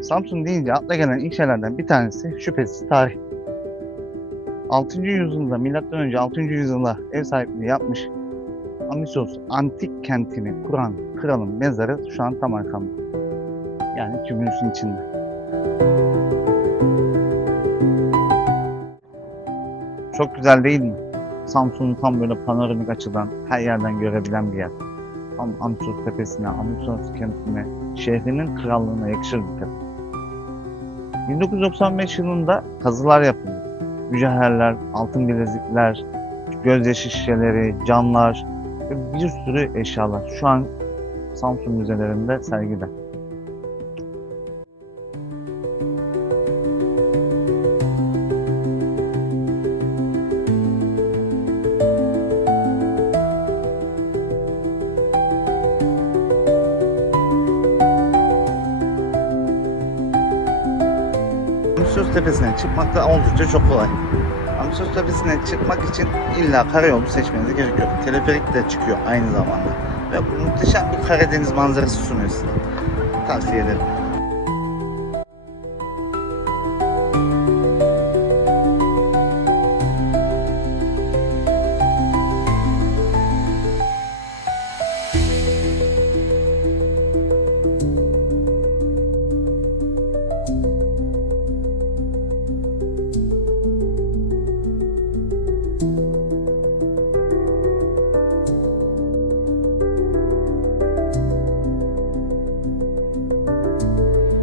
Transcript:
Samsun deyince akla gelen ilk şeylerden bir tanesi şüphesiz tarih. 6. yüzyılda, milattan önce 6. yüzyılda ev sahipliği yapmış Amisos antik kentini kuran kralın mezarı şu an tam arkamda. Yani tümülüsün içinde. Çok güzel değil mi? Samsun'u tam böyle panoramik açıdan her yerden görebilen bir yer. Tam Amisos tepesine, Amisos kentine, şehrinin krallığına yakışır bir tepe. 1995 yılında kazılar yapıldı. Mücevherler, altın bilezikler, gözyaşı şişeleri, camlar ve bir sürü eşyalar şu an Samsun müzelerinde sergide. Amisos Tepesi'ne çıkmak da oldukça çok kolay. Amisos Tepesi'ne çıkmak için illa karayolu seçmenize gerek yok. Teleferik de çıkıyor aynı zamanda. Ve muhteşem bir Karadeniz manzarası sunuyor size. Tavsiye ederim.